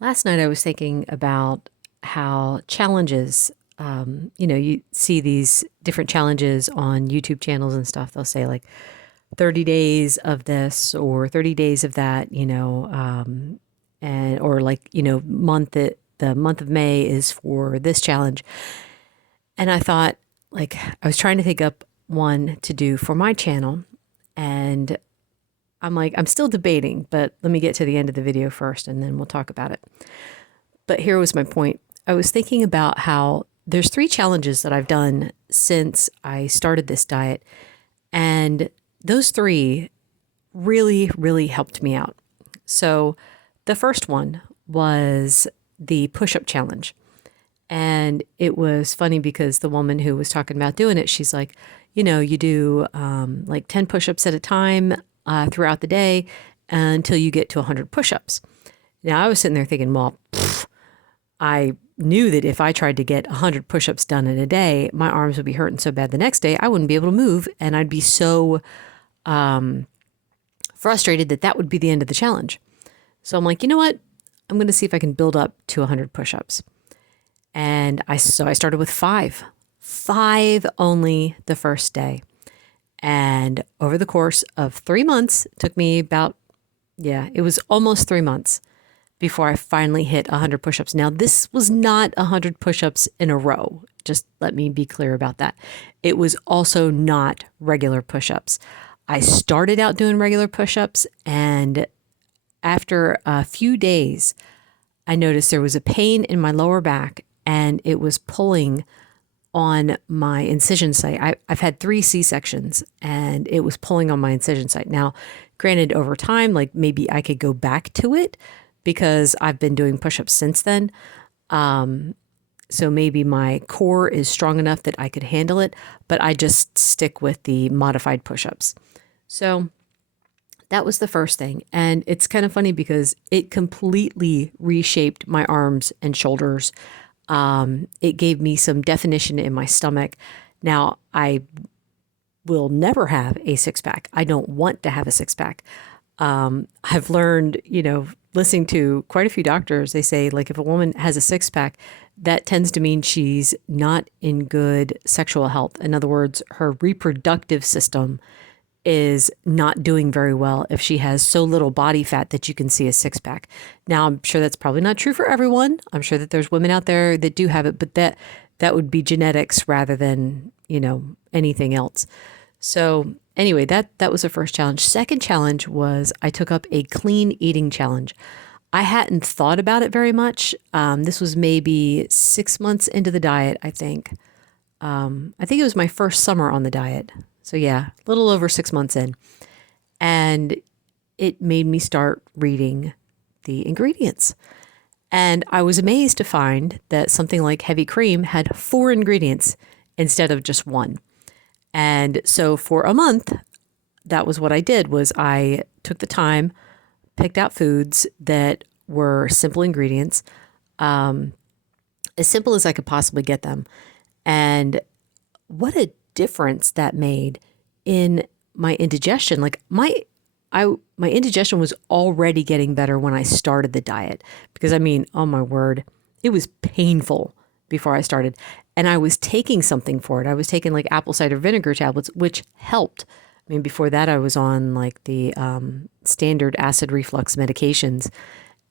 Last night I was thinking about how challenges, you see these different challenges on YouTube channels and stuff. They'll say like 30 days of this or 30 days of that, and or like, the month of May is for this challenge. And I thought, like, I was trying to think up one to do for my channel. And I'm like, I'm still debating, but let me get to the end of the video first and then we'll talk about it. But here was my point. I was thinking about how there's three challenges that I've done since I started this diet. And those three really, really helped me out. So the first one was the push up challenge. And it was funny because the woman who was talking about doing it, she's like, you do like 10 push ups at a time throughout the day until you get to 100 push ups. Now, I was sitting there thinking, well, I knew that if I tried to get 100 push ups done in a day, my arms would be hurting so bad the next day, I wouldn't be able to move. And I'd be so frustrated that that would be the end of the challenge. So I'm like, you know what? I'm going to see if I can build up to 100 push ups. And I started with five only the first day. And over the course of 3 months, it took me about, it was almost 3 months before I finally hit 100 push-ups. Now, this was not 100 push-ups in a row. Just let me be clear about that. It was also not regular push-ups. I started out doing regular push-ups, and after a few days, I noticed there was a pain in my lower back, and it was pulling on my incision site. I've had 3 C-sections, and it was pulling on my incision site. Now, granted, over time, like maybe I could go back to it because I've been doing push-ups since then. So maybe my core is strong enough that I could handle it, but I just stick with the modified push-ups. So that was the first thing. And it's kind of funny because it completely reshaped my arms and shoulders. It gave me some definition in my stomach. Now, I will never have a six-pack. I don't want to have a six-pack. I've learned, listening to quite a few doctors, they say like if a woman has a six-pack, that tends to mean she's not in good sexual health. In other words, her reproductive system is not doing very well if she has so little body fat that you can see a six-pack. Now, I'm sure that's probably not true for everyone. I'm sure that there's women out there that do have it, but that would be genetics rather than, anything else. So anyway, that was the first challenge. Second challenge was I took up a clean eating challenge. I hadn't thought about it very much. This was maybe 6 months into the diet, I think. I think it was my first summer on the diet. So yeah, a little over 6 months in. And it made me start reading the ingredients. And I was amazed to find that something like heavy cream had 4 ingredients instead of just 1. And so for a month, that was what I did was I took the time, picked out foods that were simple ingredients, as simple as I could possibly get them. And what a difference that made in my indigestion. Like my indigestion was already getting better when I started the diet because oh my word, it was painful before I started. And I was taking something for it. I was taking like apple cider vinegar tablets, which helped. Before that I was on like the standard acid reflux medications,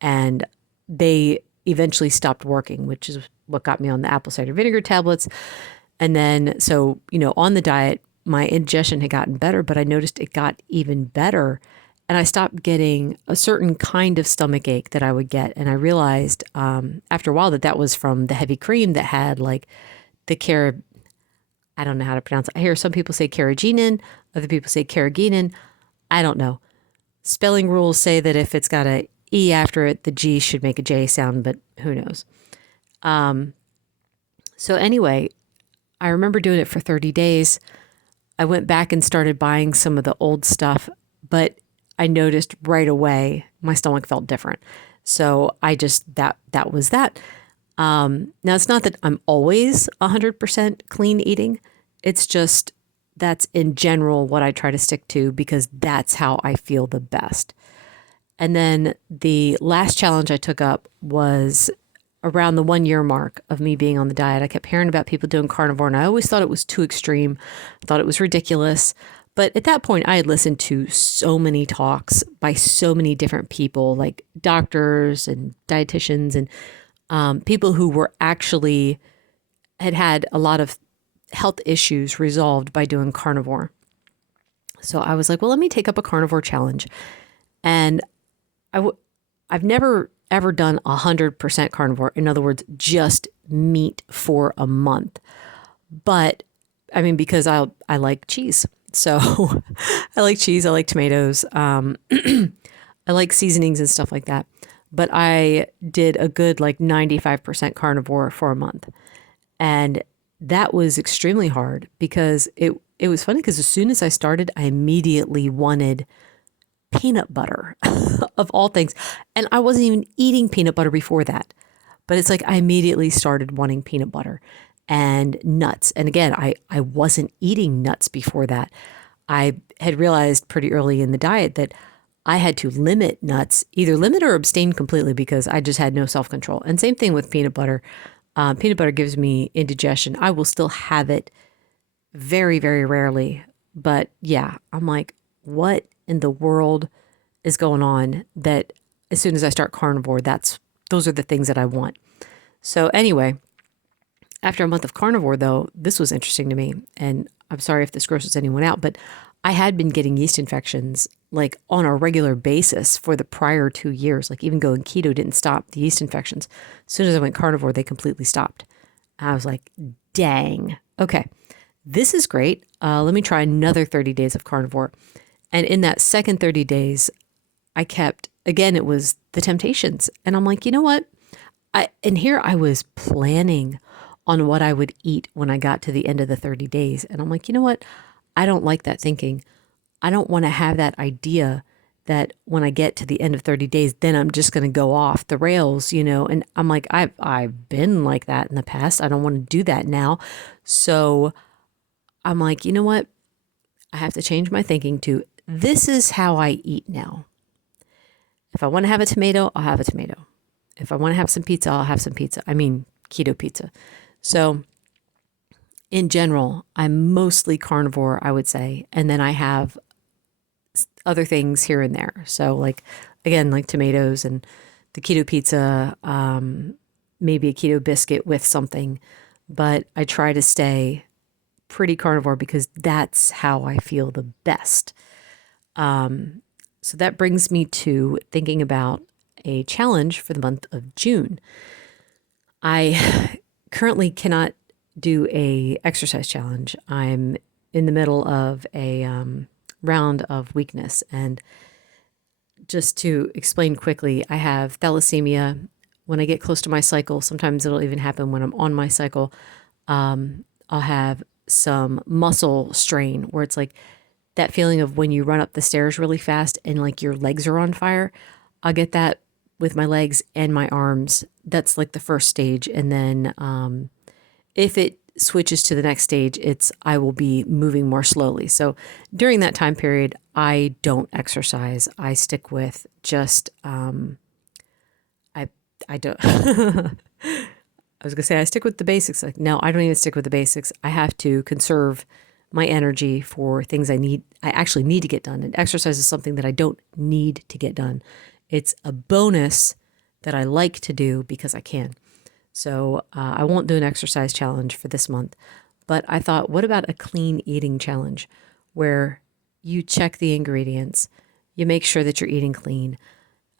and they eventually stopped working, which is what got me on the apple cider vinegar tablets. And then, so, on the diet, my indigestion had gotten better, but I noticed it got even better. And I stopped getting a certain kind of stomach ache that I would get. And I realized after a while that was from the heavy cream that had like the I don't know how to pronounce it. I hear some people say carrageenan, other people say carrageenan. I don't know. Spelling rules say that if it's got a E after it, the G should make a J sound, but who knows? So anyway, I remember doing it for 30 days. I went back and started buying some of the old stuff, but I noticed right away my stomach felt different. So I just, that was that. Now it's not that I'm always 100% clean eating. It's just, that's in general what I try to stick to because that's how I feel the best. And then the last challenge I took up was around the 1 year mark of me being on the diet. I kept hearing about people doing carnivore, and I always thought it was too extreme. I thought it was ridiculous. But at that point, I had listened to so many talks by so many different people, like doctors and dietitians and people who were actually had a lot of health issues resolved by doing carnivore. So I was like, well, let me take up a carnivore challenge. And I've never ever done 100% carnivore. In other words, just meat for a month. But I mean, because I like cheese. So I like cheese. I like tomatoes. I like seasonings and stuff like that. But I did a good like 95% carnivore for a month. And that was extremely hard because it was funny because as soon as I started, I immediately wanted peanut butter of all things. And I wasn't even eating peanut butter before that. But it's like I immediately started wanting peanut butter and nuts. And again, I wasn't eating nuts before that. I had realized pretty early in the diet that I had to limit nuts, either limit or abstain completely because I just had no self-control. And same thing with peanut butter. Peanut butter gives me indigestion. I will still have it very, very rarely. But yeah, I'm like, what in the world is going on that as soon as I start carnivore, those are the things that I want. So anyway, after a month of carnivore though, this was interesting to me. And I'm sorry if this grosses anyone out, but I had been getting yeast infections like on a regular basis for the prior 2 years. Like even going keto didn't stop the yeast infections. As soon as I went carnivore, they completely stopped. I was like, dang, okay, this is great. Let me try another 30 days of carnivore. And in that second 30 days, I kept, again, it was the temptations. And I'm like, you know what? And here I was planning on what I would eat when I got to the end of the 30 days. And I'm like, you know what? I don't like that thinking. I don't want to have that idea that when I get to the end of 30 days, then I'm just going to go off the rails, and I'm like, I've been like that in the past. I don't want to do that now. So I'm like, you know what? I have to change my thinking to this is how I eat now. If I want to have a tomato, I'll have a tomato. If I want to have some pizza, I'll have some pizza. I mean, keto pizza. So in general, I'm mostly carnivore, I would say. And then I have other things here and there. So like, again, like tomatoes and the keto pizza, maybe a keto biscuit with something. But I try to stay pretty carnivore because that's how I feel the best. So that brings me to thinking about a challenge for the month of June. I currently cannot do a exercise challenge. I'm in the middle of a round of weakness. And just to explain quickly, I have thalassemia. When I get close to my cycle, sometimes it'll even happen when I'm on my cycle, I'll have some muscle strain where it's like that feeling of when you run up the stairs really fast and like your legs are on fire. I'll get that with my legs and my arms. That's like the first stage. And then if it switches to the next stage, I will be moving more slowly. So during that time period, I don't exercise. I stick with just I don't I was gonna say I stick with the basics. Like, no, I don't even stick with the basics. I have to conserve my energy for things I actually need to get done. And exercise is something that I don't need to get done. It's a bonus that I like to do because I can. So I won't do an exercise challenge for this month, but I thought, what about a clean eating challenge where you check the ingredients, you make sure that you're eating clean,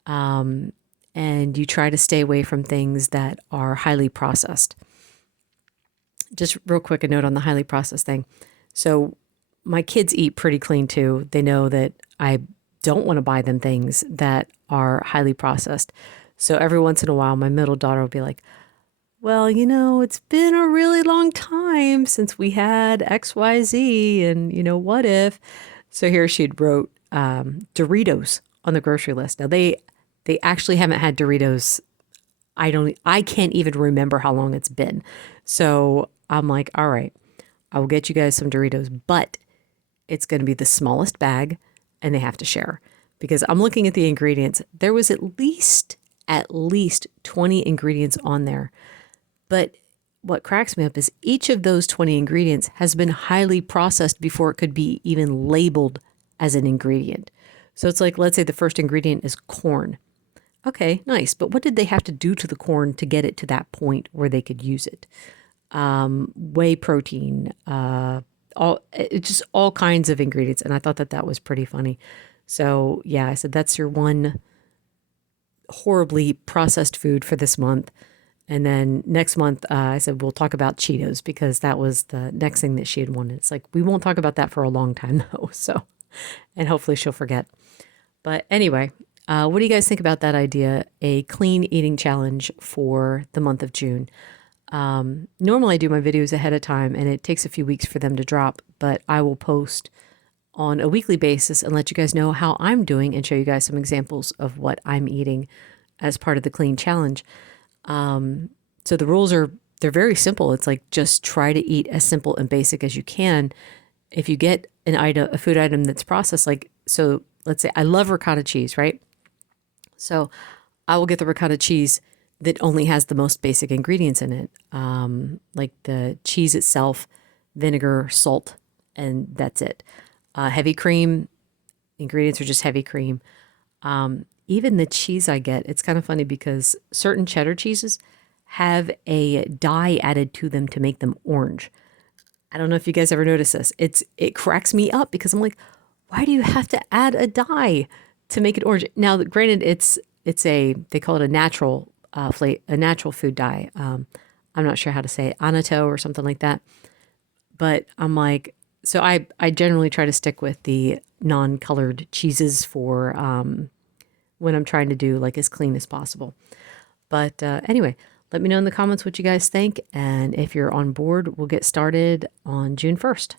and you try to stay away from things that are highly processed. Just real quick, a note on the highly processed thing. So my kids eat pretty clean too. They know that I don't want to buy them things that are highly processed. So every once in a while, my middle daughter will be like, well, it's been a really long time since we had XYZ and, what if? So here she'd wrote Doritos on the grocery list. Now they actually haven't had Doritos. I can't even remember how long it's been. So I'm like, all right, I will get you guys some Doritos, but it's going to be the smallest bag and they have to share because I'm looking at the ingredients. There was at least 20 ingredients on there. But what cracks me up is each of those 20 ingredients has been highly processed before it could be even labeled as an ingredient. So it's like, let's say the first ingredient is corn. Okay, nice. But what did they have to do to the corn to get it to that point where they could use it? Whey protein, just all kinds of ingredients. And I thought that was pretty funny. So yeah, I said, that's your one horribly processed food for this month. And then next month, I said, we'll talk about Cheetos because that was the next thing that she had wanted. It's like, we won't talk about that for a long time though. So, and hopefully she'll forget. But anyway, what do you guys think about that idea? A clean eating challenge for the month of June. Normally I do my videos ahead of time and it takes a few weeks for them to drop, but I will post on a weekly basis and let you guys know how I'm doing and show you guys some examples of what I'm eating as part of the clean challenge. So the rules they're very simple. It's like, just try to eat as simple and basic as you can. If you get a food item that's processed, like, so let's say I love ricotta cheese, right? So I will get the ricotta cheese that only has the most basic ingredients in it. Like the cheese itself, vinegar, salt, and that's it. Heavy cream, ingredients are just heavy cream. Even the cheese I get, it's kind of funny because certain cheddar cheeses have a dye added to them to make them orange. I don't know if you guys ever notice this. It cracks me up because I'm like, why do you have to add a dye to make it orange? Now, granted, they call it a natural a natural food dye. I'm not sure how to say it, annatto or something like that. But I'm like, so I generally try to stick with the non-colored cheeses for when I'm trying to do like as clean as possible. But anyway, let me know in the comments what you guys think. And if you're on board, we'll get started on June 1st.